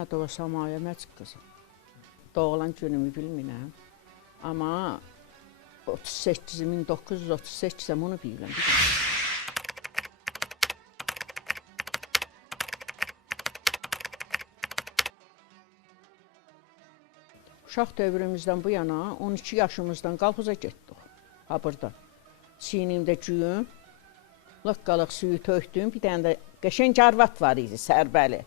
Məmmədova Samaya Məcid qızı. Doğulan günümü bilmirəm. Amma 1938-də bunu bilirəm. Uşaq dövrümüzdən bu yana 12 yaşımızdan qalxıza getdik. Ha burada. Çiynimdə güyüm, lıqqalıq suyu tökdüm. Bir dənə də qəşəng arvad var idi, Sərbəli.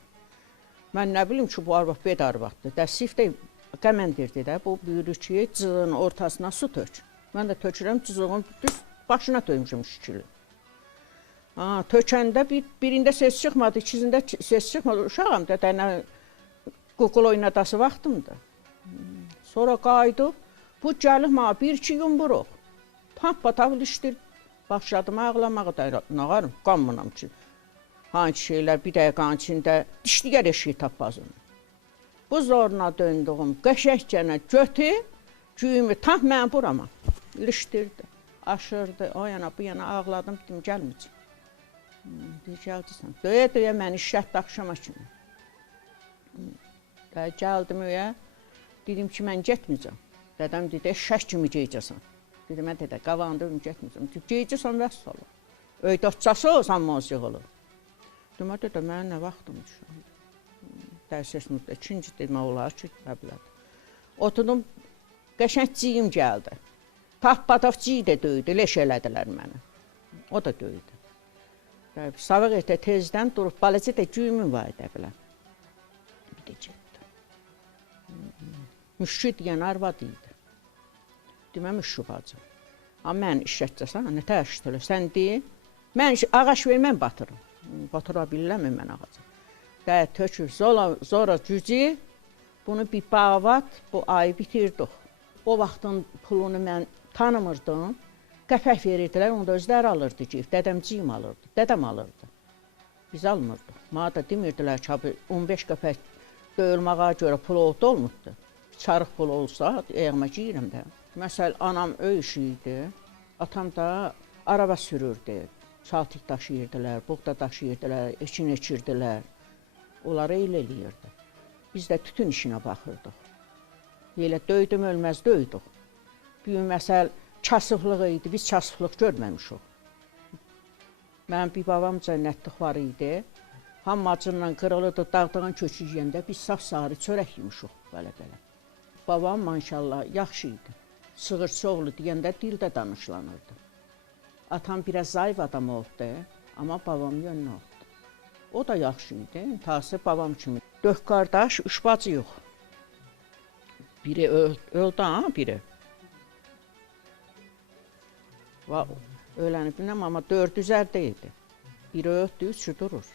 Mən nə bilim ki, bu arvad bed arvaddır. Dəsif də qəməndirdi də, bu buyurur ki, cığın ortasına su tök. Mən də tökürəm, cığın düz başına tökmüşüm şükürlü. Tökəndə birində ses çıxmadı, ikisində ses çıxmadı. Uşağım da dənə qukul oynadası vaxtımdır. Sonra qaydı, bu gəlib mənə bir-iki yumruq. Pat-patavul işdir, başladım ağlamağa da nağarım, qanmınam ki. Hangi şeylər bir dəqiqanın içində dişliyər eşiyi tapazım. Bu zoruna döndüğüm qəşəkcənə götü, güyümü tam mən burama. İlişdirdi, aşırdı, o yana bu yana ağladım, dedim gəlməyəcəm. Gəldirsən, döyə-döyə məni işlətdi axşama kimi. Gəldim öyə, dedim ki, mən getməyəcəm. Dədəm dedi, eşşək kimi geyəcəsən. Dedim, mən dedə, qavanda ölüm getməyəcəm. Geyəcəsən vəsb olur. Öydə otçası olsan moziq olur. Dedim, dedə, mənə nə vaxtım düşür? Dərsəsimizdə ikinci demək olar ki, bəbilədir. Oturdum, qəşəngciyim gəldi. Pat-patavciyi də döydü, leş elədilər mənə. O da döydü. Savıq etə tezdən durub, balacı da güyümün var idi, biləm. Bir də getdi. Müşkü deyən arvad idi. Demə müşkü bacım. Amma mən işlətcəsən, nə təşkil elə, sən deyil. Mən ağaç verməm batırım. Batıra bilirəm mən ağacı. Dəyə tökür, sonra cüci, bunu bir bağvat, bu ayı bitirdik. O vaxtın pulunu mən tanımırdım. Qəfək verirdilər, onu da özləri alırdı ki, dədəmciyim alırdı, dədəm alırdı. Biz almırdıq. Mənə da demirdilər ki, 15 qəfək döyülməyə görə pul olmurdu. Çarıq pul olsa, ayağıma giyirəm də. Məsəl, anam öyüş idi, atam da araba sürürdü. Çaltik daşıyırdılar, buğda daşıyırdılar, ekin ekirdilər. Onları elə eləyirdi. Biz də tütün işinə baxırdıq. Elə döydüm, ölməz döydük. Bir məsəl, kasıblıq idi, biz kasıblıq görməmişik. Mənim bir babam cənnətlik var idi. Hammacınla qırılıdı, dağdığın kökü yiyəndə biz saf-sarı çörək yemişik, belə-belə. Babam, maşallah, yaxşı idi. Sığırçı oğlu deyəndə dildə danışlanırdı. Atam biraz zayıf adam oldu, amma babam yönlü oldu. O da yaxşı idi, tası babam kimi. 4 qardaş, 3 bacı yox. Biri öldü, biri. Öləni bilməm, amma 4 üzərdə idi. Biri öldü, 3'ü durur.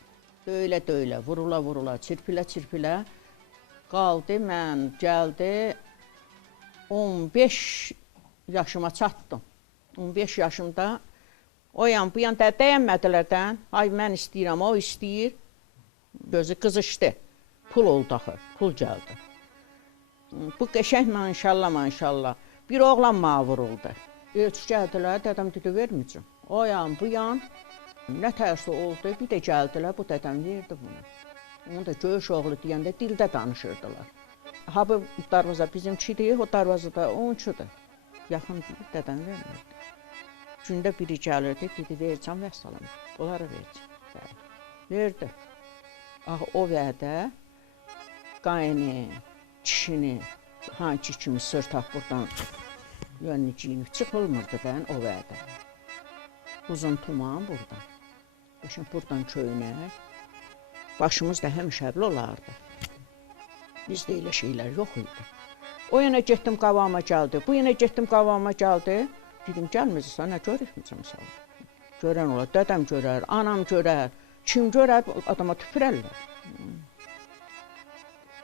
Döylə-döylə, vurula-vurula, çirpilə-çirpilə qaldı, mən gəldi, 15 yaşıma çatdım. 15 yaşımda o yan bu yan dəyənmədilər, ay mən istəyirəm, o istəyir. Gözü qızışdı, pul oldu axı, pul gəldi. Bu qəşəng maşallah, bir oğlan mənə vuruldu. Ölçü gəldilər, dədəm dedi, verməyəcəm. O yan, bu yan, nə tərsi oldu, bir də gəldilər, bu dədəm verdi bunu. Onu da göğüş oğlu deyəndə dildə danışırdılar. Ha bu darvaza bizimkidir, o darvaza da onuncudur. Yaxın deyil, dədəm vermirdi. Gündə biri gəlirdi, dedi, verəcəm vəssalam, onları verəcəm. Verdi. O vədə qayını, kişini, hangi kimi sırtaq buradan yönlü giyinib çıxılmırdı dən o vədə. Uzun tuman buradan. Buradan köynək. Başımız da həmişəbli olardı. Bizdə elə şeylər yox idi. O yana getdim qavama gəldi, bu yana getdim qavama gəldi. Dedim, gəlməyəcəksən, nə görəkməyəcəm sağ ol. Görən olar, dədəm görər, anam görər, kim görər, adama tüpürərlər.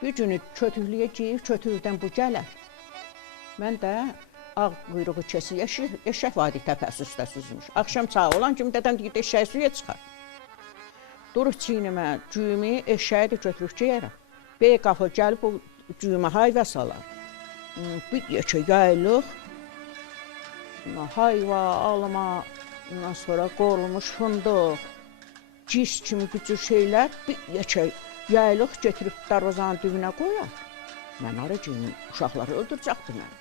Bir günü kötüklüyə geyib, kötükdən bu gələr. Mən də ağ quyruğu kesi, eşək vadi təpəsi üstə süzmüş. Axşam çağı olan kimi dədəm deyir, eşəyi suya çıxar. Durub çiynimə, güyümü, eşəyi də götürüb geyərəm. Bey qafı gəlib bu güyümə hayvə salar. Bir yekə yaylıq, hayva, alma, ondan sonra qorulmuş fındıq, cis kimi bir cür şeylər, bir yekə yaylıq getirib darvazanın dibinə qoyar. Mən aracığım, uşaqları öldürəcəkdi mən.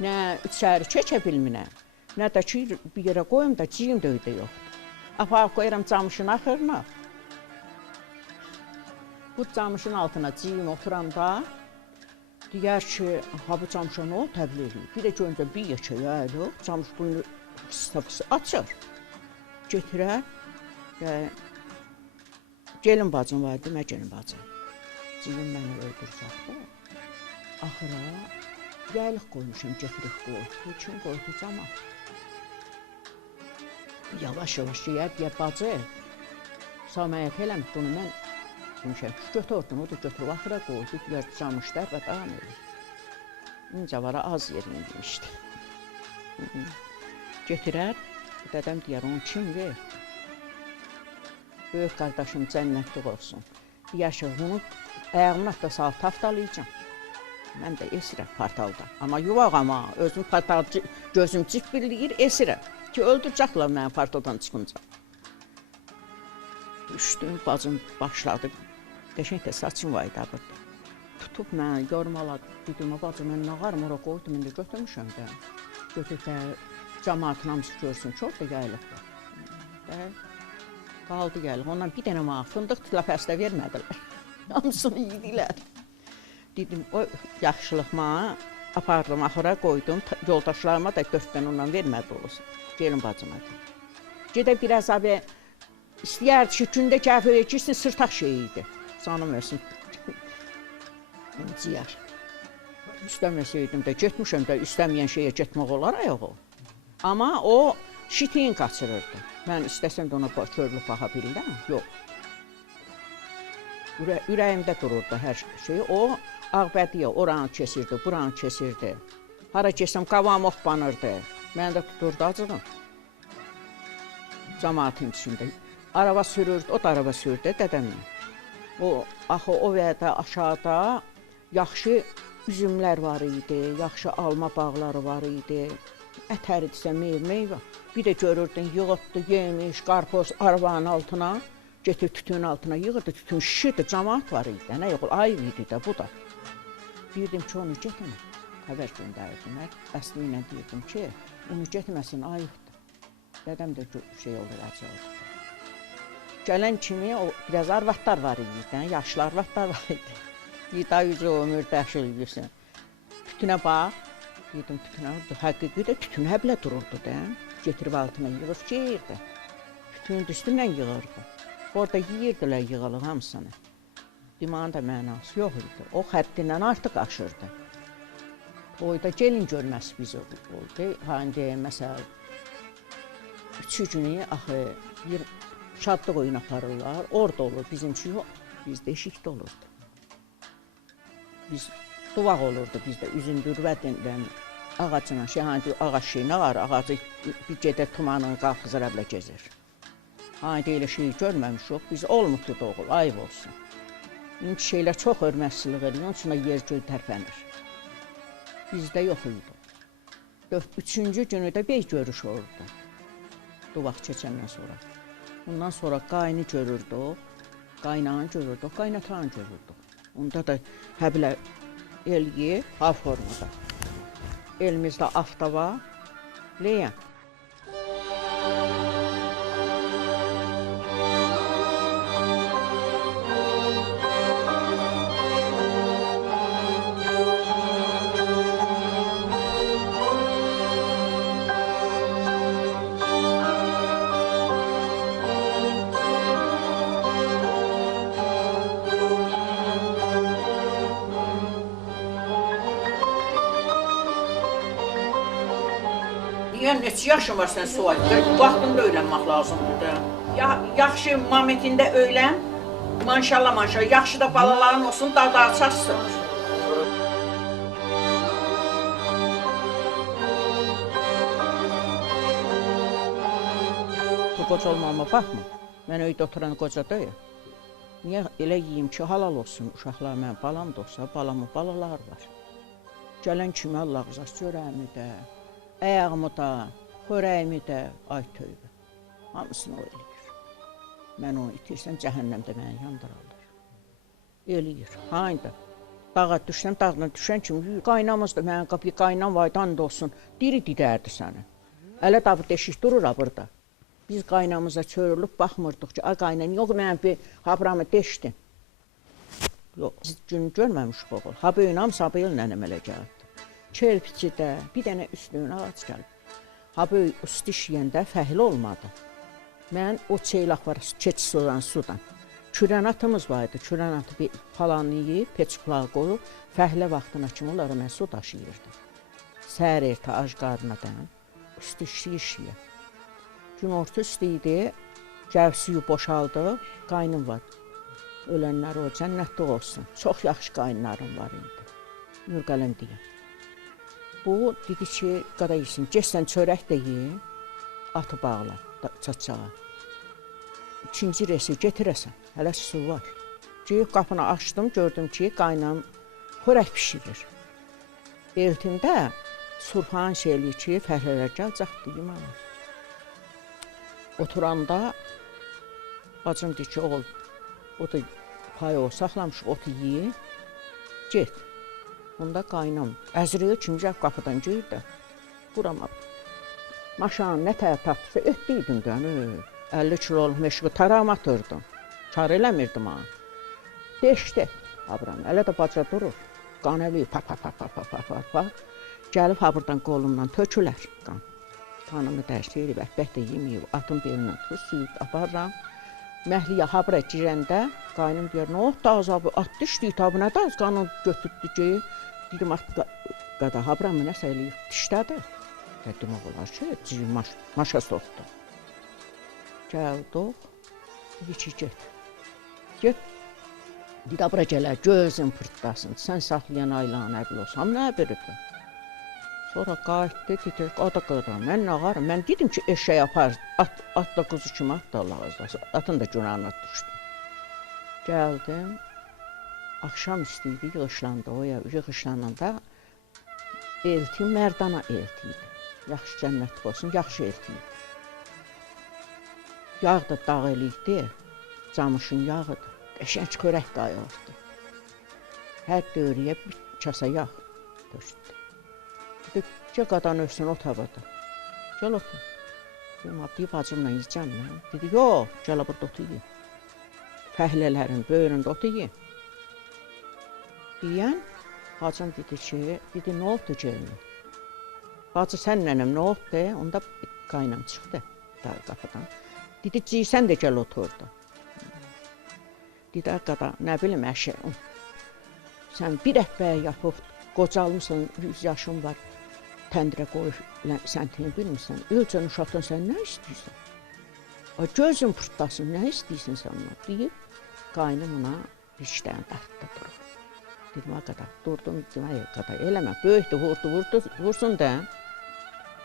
Nə içəri çəkə bilmirəm, nə də ki bir yerə qoyum da ciyim döydə yoxdur. Aparıb qoyuram camışın axırına. Bu camışın altına ciyim oturanda, deyər ki, ha bu camışa nə o təbliğ edir? Bir də göncə bir yekə yaylıq, camış boyunu fısı açır. Getirər, gelin bacım var, demə gelin bacım. Ciyim məni öldürəcəkdir. Axıra yaylıq qoymuşam, getirib qoydu, kim qoydu camaat. Yavaş-yavaş deyər, bacı, saməyət eləmiş bunu mən demişəm, götürdüm, o da götürüb axıra qoydu, deyər, camışlar və davam edir. İncə vara az yerini demişdi. Getirər, dədəm deyər, onu kim ver? Böyük qardaşım cənnətlik olsun. Deyər ki, bunu ayağımın atda sal taftalayacam. Mən də esirəm portalda. Amma yuvaq ama, özüm portal gözüm cip birliyir, esirəm. Ki, öldürəcəklər mənim portaldan çıxınca. Düşdüm, bacım başladı. Qəşəng də saçım var idi burada. Tutub mən yormaladı. Dedim, bacım, mən nə qarım, ora qoydum, indi götürmüşəm də. Götürüb də cəmaatın hamısı görsün, çox da yayılıqlar. Qaldı gəlir. Ondan bir dənə fındıq tüləpəsdə vermədilər. Hamısını yedilər. Dedim, o yaxşılıqma apardım, axıra qoydum. Yoldaşlarıma da 4 dənə ondan vermədi olsun. Gelin bacıma dedim. Gedə biraz abi istəyərdi ki, gündə kəfəyə girsin, sırtaq şey idi. Canım ölsün. Ciyər. İstəməsəydim də, getmişəm də, istəməyən şeyə getmək olar ayağı. Amma o şitin qaçırırdı. Mən istəsəm də ona körlük baxa bildim, yox. Ürəyimdə dururdu hər şey. O Ağbədiyə oranı kesirdi, buranı kesirdi. Hara keçsəm qavam oxbanırdı. Mən də tuturdu acığım. Cəmaatın içində. Araba sürürdü, o da araba sürürdü dədəmlə. Axı o vədə aşağıda yaxşı üzümlər var idi, yaxşı alma bağları var idi. Ətəridirsə meyvə. Bir də görürdün, yığıbdı, yemiş, qarpoz arabanın altına. Getir tütünün altına yığırdı, tütün şişirdi, cəmaat var idi. Nə yox, ayıb idi də bu da. Deyirdim ki, onu getmə. Xəbər göndərdilər. Əsli ilə deyirdim ki, onu getməsin, ayıbdır. Dədəm də şey olur, acı oldu. Gələn kimi biraz arvadlar var idi, yaşlı arvadlar var idi. Yida yüzü ömür dəşil yüzü. Tütünə bax. Dedim, tütünə həqiqi də tütün həblə dururdu da. Getirib altına yığıb geyirdi. Tütünün üstündən yığırdı. Orada yeyirdilər yığılıq hamısını. Demənin də mənası yox idi. O xəddindən artıq aşırdı. Toyda gelin görməsi biz oldu. Hani məsəl, 3 günü axı şadlıq oyun aparırlar. Orada olur, bizim üçün yox. Bizdə eşikdə olurdu. Biz duvaq olurdu bizdə, üzündürvədən ağacına, ağac şeyinə var, ağacı bir gedir tumanın qalxızır əblə gezir. Haydi elə şey görməmişik, biz olmutlu doğul, ayıb olsun. İndi şeylər çox hörmətsizlik edir, onun üçün yer göy tərpənir. Bizdə yox idi. 3-cü günü də bey görüş olurdu. Duvaq keçəndən sonra. Ondan sonra qaynı görürdü, qaynağını görürdü, qaynatanı görürdü. Onda da həblə eləyib, av formada. Elimizdə aftava, leyan. Yəni, neçə yaşın var sən sual? Vaxtında öyrənmək lazımdır da. Yaxşı momentində öyrən, maşallah, yaxşı da balaların olsun, daha da açarsın. Bu qoca olmama baxma, mən öydə oturan qoca deyil. Niyə elə yiyim ki, halal olsun uşaqlar, mən balam da olsa, balamın balalar var. Gələn kimi Allah qızası görəyimi də, ayağımı da, xörəyimi də, ay tövbə, hamısını o eləyir. Mən onu itirsəm, cəhənnəmdə məni yandırarlar. eləyir. Hayda. Dağa düşsən, dağdan düşən kimi qaynamız da mənim qapıya qaynam vaydan da olsun. Diri didərdi səni. Hələ də bu deşik durur ha burada. Biz qaynamıza çörülüb baxmırdıq ki, a qaynan, yox mən bir habramı deşdim. Yox, biz gün görməmişik oğul. Ha böyünəm, sabıyıl nənəm elə gəldi. Çelpiçidə bir dənə üstünə ağac gəlib. Ha böyü üstü işləyəndə fəhli olmadı. Mən o çeylaq var, keçi sudan. Kürən atımız var idi. Kürən atı bir falanlayıb, peçuqlağı qoyub, fəhlə vaxtına kimi onlara mən su daşıyırdım. Səhər ertə ac qarnadan, üstü işləyə. Gün orta üstü idi, gəv suyu boşaldı, qaynım var. Ölənlər o cənnətdə olsun. Çox yaxşı qaynlarım var indi. Nurqələn deyə. Bu dedi ki, qada yesin, geçsən çörək də ye, atı bağla, çaçağa. İkinci resi getirəsən, hələ su var. Geyib qapını açdım, gördüm ki, qaynam xörək pişirir. Eltimdə surxan şeyli ki, fəhlələr gəlcək deyim ana. Oturanda bacım deyir ki, oğul, o da pay o saxlamış, otu yeyə, get. Bunda qaynam əzriyə kimi gəl qapıdan geyir də. Burama maşanın nə tər tapdısa etdiydim də. 50 kiloluk meşqi taram atırdım. Kar eləmirdim ha. Deşdi abram, elə də baca durur. Qan əli pa. Gəlib ha buradan qolumdan tökülər qan. Qanımı dərsəyir, bəhbək də yeməyib, atın belindən tutub, suyu aparıram. Məhliyə habra girəndə qaynım deyir, nə oldu az abi, at düşdü, tabi nədə az qanı götürdü ki, dedim, at qada habramı nəsə eləyib, dişdədir. Dedim, oğular ki, civim maşa soxdu. Gəldik, dedi ki, get, dedi, bura gələr, gözün pırtlasın, sən saxlayan aylan əbil olsam, nə biridir? Sonra qayıtdı, dedi, qada, mən nağarım, mən dedim ki, eşək yapar, at da quzu kimi at da lazım, atın da günahına düşdüm. Gəldim, axşam üstüydü, yığışlandı, o yığışlananda eltim Mərdana eltiydi. Yaxşı cənnət olsun, yaxşı eltiydi. Yağ da dağ eliydi, camışın yağıdır, qəşəng xörək qayırdı. Hər dövrüyə bir kasa yağ döşdü. Dedi, gəl qadan ölsün o tavada. Gəl otur. Dedim, abdi bacımla yiyəcəm mən. Dedi, yox, gəl burada otu ye. Fəhlələrin böyründə otu ye. Deyən, bacım dedi ki, dedi, nə oldu gəlin? Bacı, sən nənəm, nə oldu? Onda qaynam çıxdı qapıdan. Dedi, sən də gəl oturdu. Dedi, qada, nə bilim əşə, sən bir əhbəyə yapıb, qocalmışsın, 100 yaşın var, təndirə qoyub, səntini bilmirsən, ölçən uşaqdan sən nə istəyirsən? Gözün pırtlasın, nə istəyirsən sən ona? Deyib, qaynım ona dişdən dartdı durur. Dedim, qada, durdum, dedim, qada, eləmə, böyükdür, vursun da.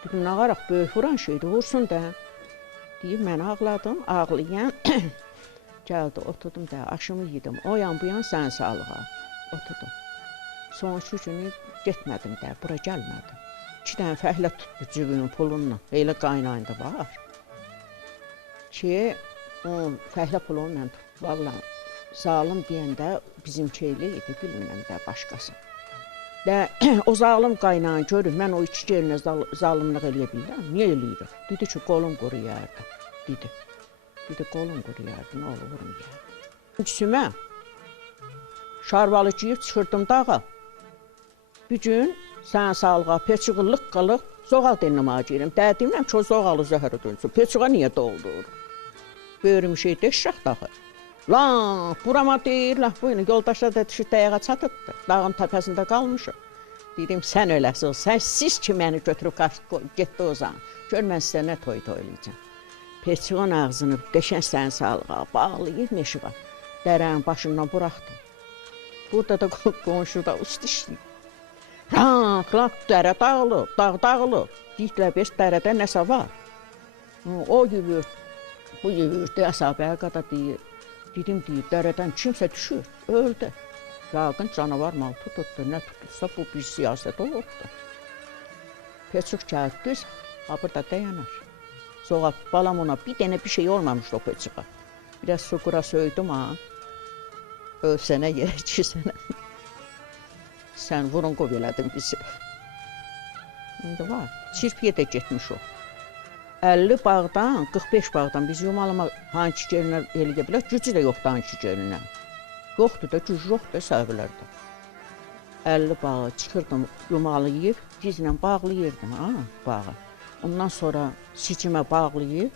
Dedim, nə qaraq, böyük vuran şeydir, vursun da. Deyib, mən ağladım, ağlayan, gəldi, oturdum da, aşımı yedim, o yan bu yan sən sağlığa, oturdum. Sonraki günü getmədim də, bura gəlmədim. 2 dənə fəhlə tutdu cibinin pulunla, elə qaynayında var. Ki, o fəhlə pulunu mən tutdu, vallahi zalım deyəndə bizim şeyli idi, bilmirəm də başqası. Və o zalım qaynağını görür, mən o 2 gəlinə zalımlıq eləyə bilirəm, niyə eləyirik? Dedi ki, qolum quruyardı, dedi. Dedi, qolum quruyardı, nə olur, vurmayardı. İkisümə şarvalı giyib çıxırdım dağa. Bir gün sən sağlığa peçuğullıq qalıq, zoğal denəməyə girim. Dədimlə ki, o zoğalı zəhərə dönsün. Peçuğa niyə doldurur? Böyrüm şey deşək dağı. Lan, burama deyir, buyurun, yoldaşlar da düşür, dəyağa çatıbdı. Dağın təpəsində qalmışıq. Dedim, sən öləsi ol, siz ki, məni götürüb getdi o zaman. Gör, mən sizə nə toy toylayacam. Peçuğun ağzını qəşən sən sağlığa bağlayıb meşiğa. Dərənin başından buraxdım. Burada da qonşuda usta işləyib. Rank, dərə dağılıb, dağ dağılıb. Deyirlər, bəs dərədə nəsə var? O yürür, bu yürürdü, əsabəyə qada deyir. Dedim, deyir, dərədən kimsə düşür, öldü. Yaqın canavar mal tutubdu, nə tutulsa bu bir siyasət olurdu. Peçuq gəlib düz, ha burada dayanır. Sonra balam ona bir dənə bir şey olmamışdı o peçuğa. Biraz su qura söydüm ha. Ölsənə yerə girsənə. Sən vurun qov elədin bizi. İndi var, çirpiyə də getmiş o. 50 bağdan, 45 bağdan biz yumalıma hangi gəlinə eləyə bilər, gücü də yoxdur hangi gəlinə. Yoxdur da, güc yoxdur səhvlərdə. 50 bağı çıxırdım, yumalayıb, dizlə bağlayırdım bağı. Ondan sonra sicimə bağlayıb,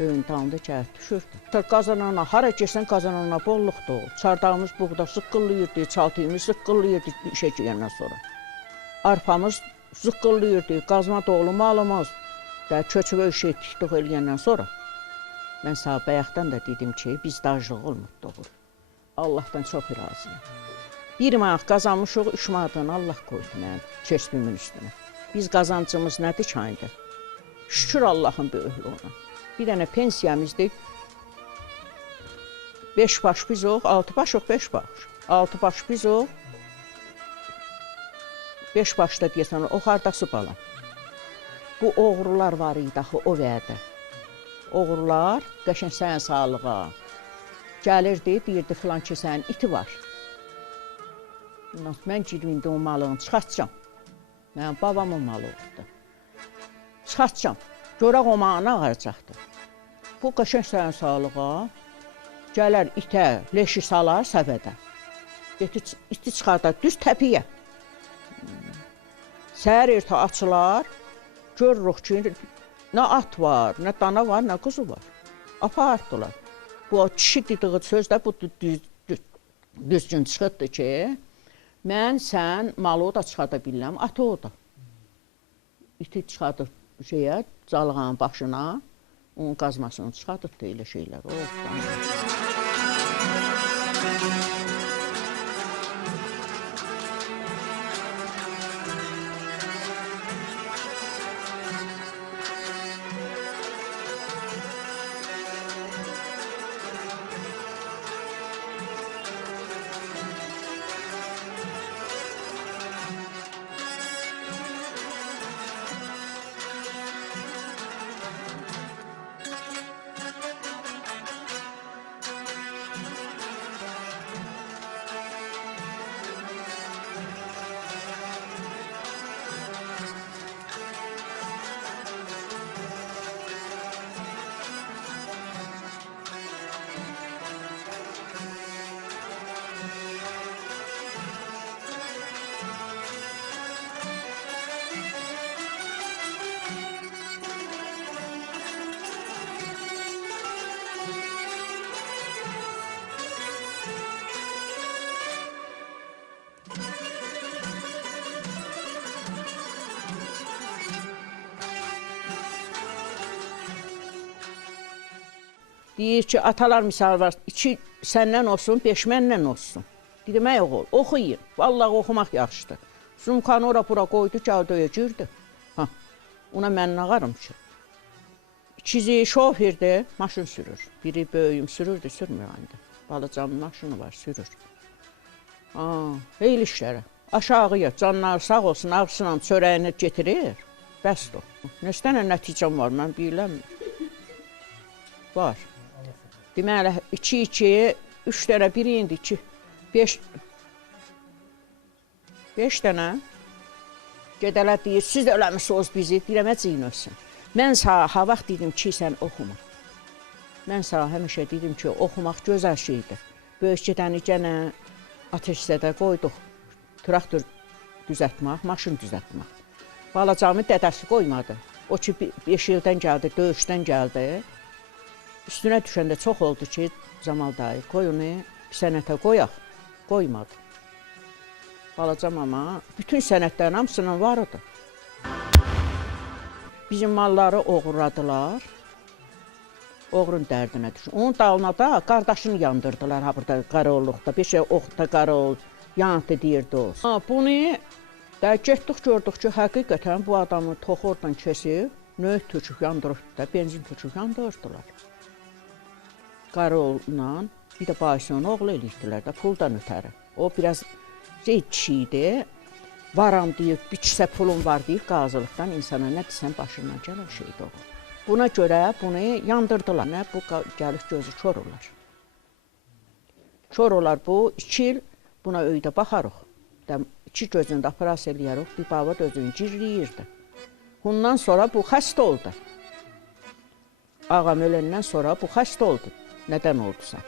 öyün dalında gəlib düşürdüm. Qazanana, hara geçsən qazanana bolluqdur o. Çardağımız buğda sıqqılıyırdı, çaltıyımız sıqqılıyırdı işə girəndən sonra. Arpamız sıqqılıyırdı, qazma doğulu malımız. Köçüvə işe tikdik eləyəndən sonra. Mən sağ bayaqdan da dedim ki, biz dajlıq olmur doğru. Allahdan çox razıyam. 1 manat qazanmışıq, 3 manatını Allah qoydu mənim keçbimin üstünə. Biz qazancımız nədir ki, ayda? Şükür Allahın böyüklüyünə. Bir dənə pensiyamızdır. 5 baş biz oq, 6 baş oq, 5 baş. 6 baş biz oq. 5 başda deyəsən, o xardası balam. Bu oğrular var idi axı o vədə. Oğrular qəşəng sənin sağlığa gəlirdi, deyirdi filan ki, sənin iti var. Mən girvində o malını çıxartacam. Mənim babamın malı oldu. Çıxartacam. Görək o malını ağaracaqdır. Bu qəşəng sənin sağlığa gələr itə, leşi salar səfədə. İti çıxardar düz təpiyə. Səhər ertə açılar. Görürük ki, nə at var, nə dana var, nə quzu var. Apardılar. Bu kişi dediği sözdə bu düzgün çıxırdı ki, mən sən malı da çıxarda bilirəm, atı o da. İti çıxardıb calığanın başına, onun qazmasını çıxardıb da elə şeylər. Deyir ki, atalar misal var, 2 səndən olsun, 5 məndən olsun. Demək oğul, oxuyun. Vallahi oxumaq yaxşıdır. Zumkanı ora-bura qoydu, gəldi girdi. Ona mən nağarım ki. İkizi şoferdir, maşın sürür. Biri böyüyüm sürürdü, sürmür indi. Balacamın maşını var, sürür. Heyl işlərə. Aşağıya, canlar sağ olsun, ağzına çörəyini getirir. Bəsdir. Nəstənə nəticəm var, mən biləmiyim. Var. Deməli, 2-2, 3 dənə, biri indi 2, 5 dənə gedələr deyir, siz də eləmişsiniz bizi, deyirəməcəyin olsun. Mən sana ha vaxt dedim ki, sən oxuma. Mən sana həmişə dedim ki, oxumaq gözəl şeydir. Böyük gedəni gənə ateşsədə qoyduq, traktor düzətmək, maşın düzətmək. Balacamı dədəsi qoymadı. O ki, 5 ildən gəldi, döyüşdən gəldi. Üstünə düşəndə çox oldu ki, Camal dayı, qoy onu sənətə qoyaq, qoymadı. Balacam ama bütün sənətlərin hamısının varıdır. Bizim malları oğurladılar, oğrun dərdinə düşün. Onun dalına da qardaşını yandırdılar ha burada Qaraolluqda, 5 oxda Qaraol yandı deyirdi o. Bunu da getdik gördük ki, həqiqətən bu adamı toxordan kesib, nöyt töküb yandırırdı da, benzin töküb yandırırdılar. Qaraolla bir də Bayson oğlu eləyirdilər də puldan ötəri. O biraz kişi idi, varam deyib, bir kisə pulum var deyib qazılıqdan insana nə desən başından gələn şeydir o. Buna görə bunu yandırdılar, nə bu gəlib gözü kör olar. Kör olar bu, 2 il buna öydə baxarıq. 2 gözündə operasiya eləyərik, bir baba da özünü girləyirdi. Bundan sonra bu xəstə oldu. Ağam öləndən sonra bu xəstə oldu. Nədən oldusa.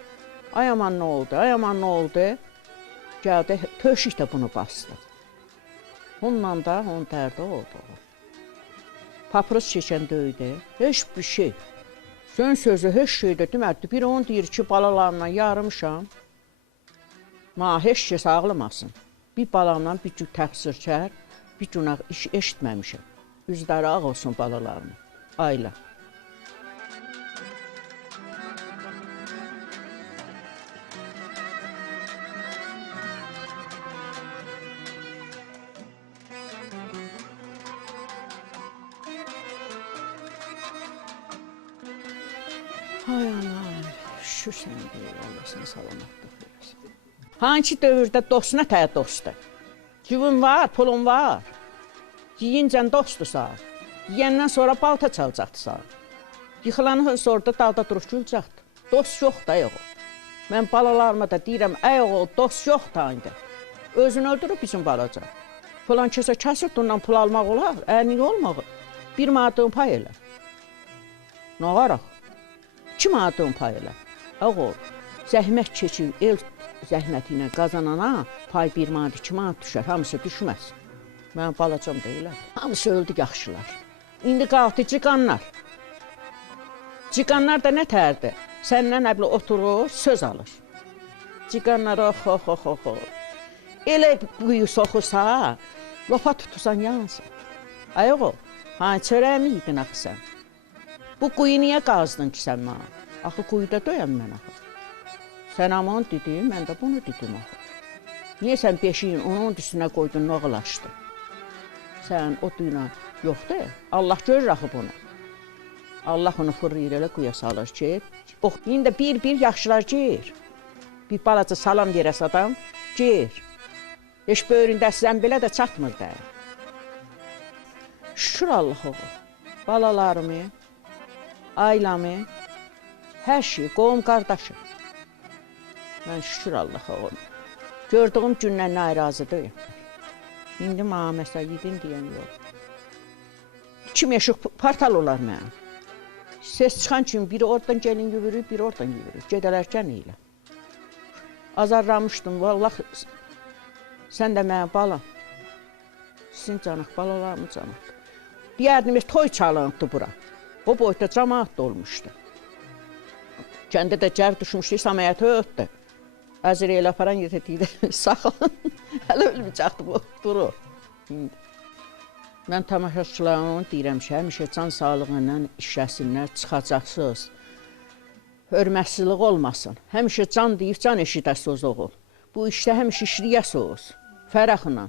Ay aman nə oldu, ay aman nə oldu? Gəldi, töşük də bunu bastı. Bundan da onun dərdi oldu. Papiros çəkən döydü, heç bir şey. Sən sözü heç şeydə demədi. Bir onun deyir ki, balalarımla yarımışam. Heç kəs ağlamasın. Bir balamla bir gün təqsirkar, bir günah iş eşitməmişəm. Üzləri ağ olsun balalarımın, ailə. Ay anam, şükür sən deyil, Allah sənə salamatlıq verəsin. Hangi dövrdə dostuna təyə dostdur? Cüvün var, pulun var. Yiyincən dostdursa, yiyəndən sonra balta çalacaqdırsa. Yıxılanın sonra da dağda durub güləcəkdir. Dost yox da yox. Mən balalarıma da deyirəm, ey oğul, dost yox da indi. Özünü öldürüb bizim balaca. Falan kəsə kəsib, ondan pul almaq olar, niyə olmağı? 1 manatın pay elə. Nə olaraq? 2 manatın pay elə. Oğul, zəhmət keçir, el zəhməti ilə qazanana pay 1 manat, 2 manat düşər, hamısı düşməz. Mənim balacam deyilər. Hamısı öldü yaxşılar. İndi qaldı ciqanlar. Ciqanlar da nə tərdi? Səndən əblə oturur, söz alır. Ciqanlar ox. Elə quyu soxursa, lopa tutursan yansın. Ay oğul, çörəyimi yedin axı sən? Bu quyu niyə qazdın ki sən mənə? Axı quyuda döyəm mən axı. Sən aman dedin, mən də bunu dedim axı. Niyə sən beşiyin onun üstünə qoydun, noğulaşdı? Sən o duyuna yoxdur, Allah görür axı bunu. Allah onu fırlayır, elə quya salır ki, indi bir yaxşılar geyir. Bir balaca salam verəs adam, geyir. Heç böyründə sizən belə də çatmır da. Şükür Allah oğul, balalarımı, ailəmi, hər şey, qoğum qardaşım. Mən şükür Allah oğul. Gördüğüm gündən narazı deyim. İndi mənə məsələ yedin deyən yox. 2 meşik partal olar mənim. Ses çıxan kimi biri oradan gəlin yürür, biri oradan yürür. Gedələrkən elə. Azarlamışdım, vallahi sən də mənim balam. Sizin canıq, balalarımın canıq. Deyərdim, toy çalındı bura. O boyda cəmaat da olmuşdu. Kəndə də cər düşmüşdü, səməyyəti ötdü. Əzir elə aparan yetədiydi, saxlan. Hələ ölməyəcəkdi bu, durur. Mən tamaşaçılarına deyirəm ki, həmişə can sağlığından işləsinlər, çıxacaqsınız. Hörmətsizlik olmasın. Həmişə can deyib, can eşidəsiniz oğul. Bu işdə həmişə işləyəsiniz, fərəxlə.